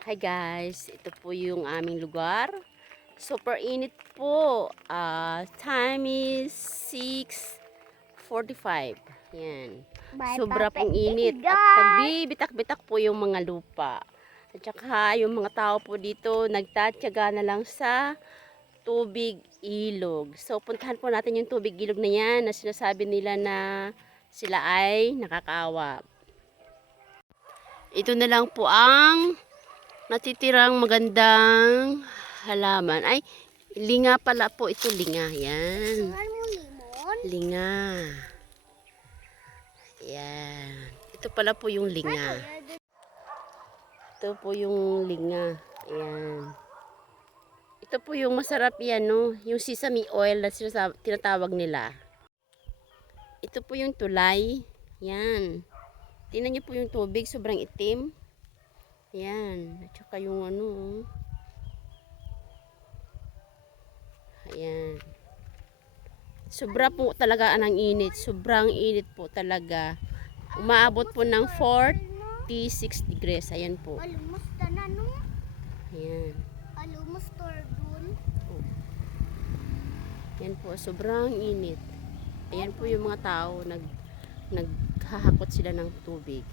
Hi guys, ito po yung aming lugar. Super init po. Time is 6:45. Yan. Sobra pong init. At nagbibitak-bitak po yung mga lupa. At saka yung mga tao po dito nagtatyaga na lang sa tubig ilog. So puntahan po natin yung tubig ilog na yan na sinasabi nila na sila ay nakakaawa. Ito na lang po ang natitirang magandang halaman. Ay, linga pala po ito. Linga. Yan. Linga. Yan. Ito pala po yung linga. Ito po yung linga. Ayan. Ito po yung masarap yan, no? Yung sesame oil na tinatawag nila. Ito po yung tulay. Yan. Tingnan niyo po yung tubig. Sobrang itim. Ayan. At saka yung ano. Ayan. Sobra po talaga ang init. Sobrang init po talaga. Umaabot po ng 46 degrees. Ayan po. Ayan. Ayan po. Sobrang init. Ayan po yung mga tao. Naghahakot sila ng tubig.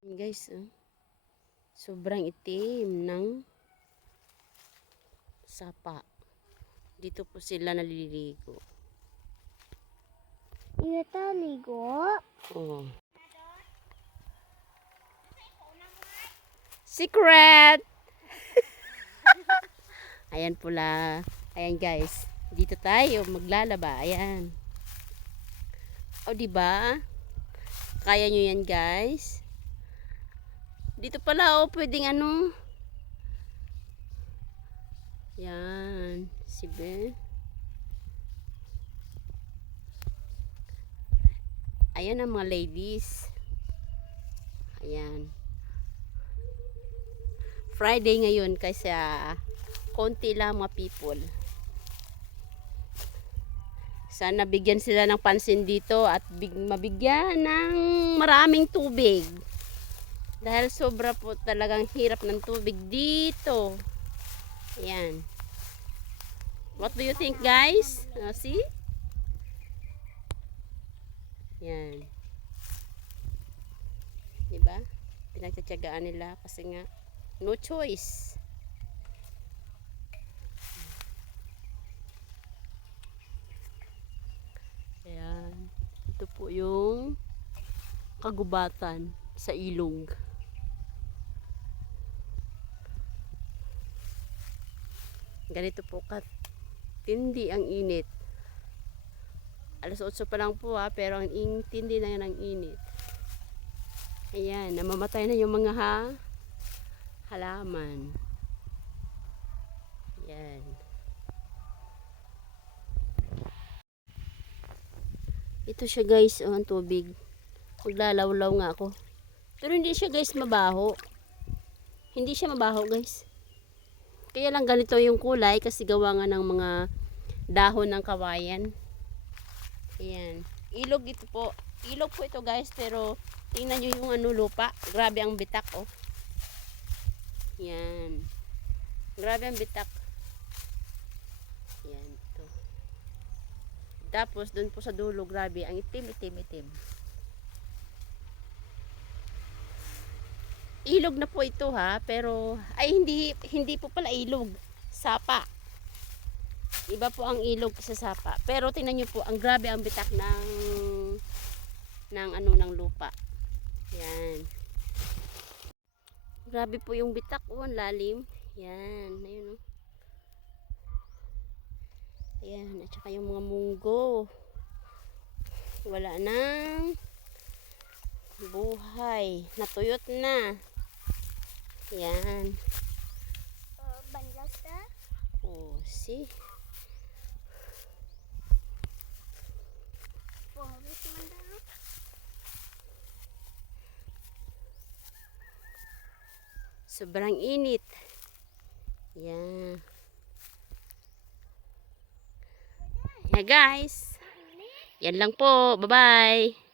Ayan guys. Sobrang itim ng sapa. Dito po sila naliligo. Ito ligo? Oh. Secret! Ayan pula. Ayan guys. Dito tayo maglalaba. Ayan. O diba? Kaya nyo yan guys. Dito pala pwedeng ano. Yan. Sibe. Ayan ang mga ladies. Ayan. Friday ngayon kasi konti lang mga people. Sana bigyan sila ng pansin dito at mabigyan ng maraming tubig. Dahil sobra po talagang hirap ng tubig dito. Ayan. What do you think guys? See? Yan. Diba? Pinagtatyagaan nila kasi nga no choice. Ayan. Ito po yung kagubatan sa ilog. Ganito po katindi ang init. Alas 8 pa lang po pero ang tindi na yan ang init. Ayan, namamatay na yung mga halaman. Ayan. Ito siya guys, ang tubig. Maglalawlaw nga ako. Pero hindi siya guys mabaho. Hindi siya mabaho guys. Kaya lang ganito yung kulay kasi gawa nga ng mga dahon ng kawayan. Ayan. Ilog ito po. Ilog po ito guys pero tingnan nyo yung ano lupa. Grabe ang bitak oh. Ayan. Grabe ang bitak. Ayan ito. Tapos dun po sa dulo grabe ang itim. Ilog na po ito ha, pero ay hindi po pala ilog, sapa. Iba po ang ilog sa sapa. Pero tingnan niyo po, ang grabe ang bitak ng lupa. Yan. Grabe po yung bitak, ang lalim. Yan, ayun oh. Ayan, at saka yung mga munggo. Wala nang buhay. Natuyot na. Yan. Banlas na? Oh, see? Sobrang init. Yan. Yeah guys. Yan lang po. Bye-bye.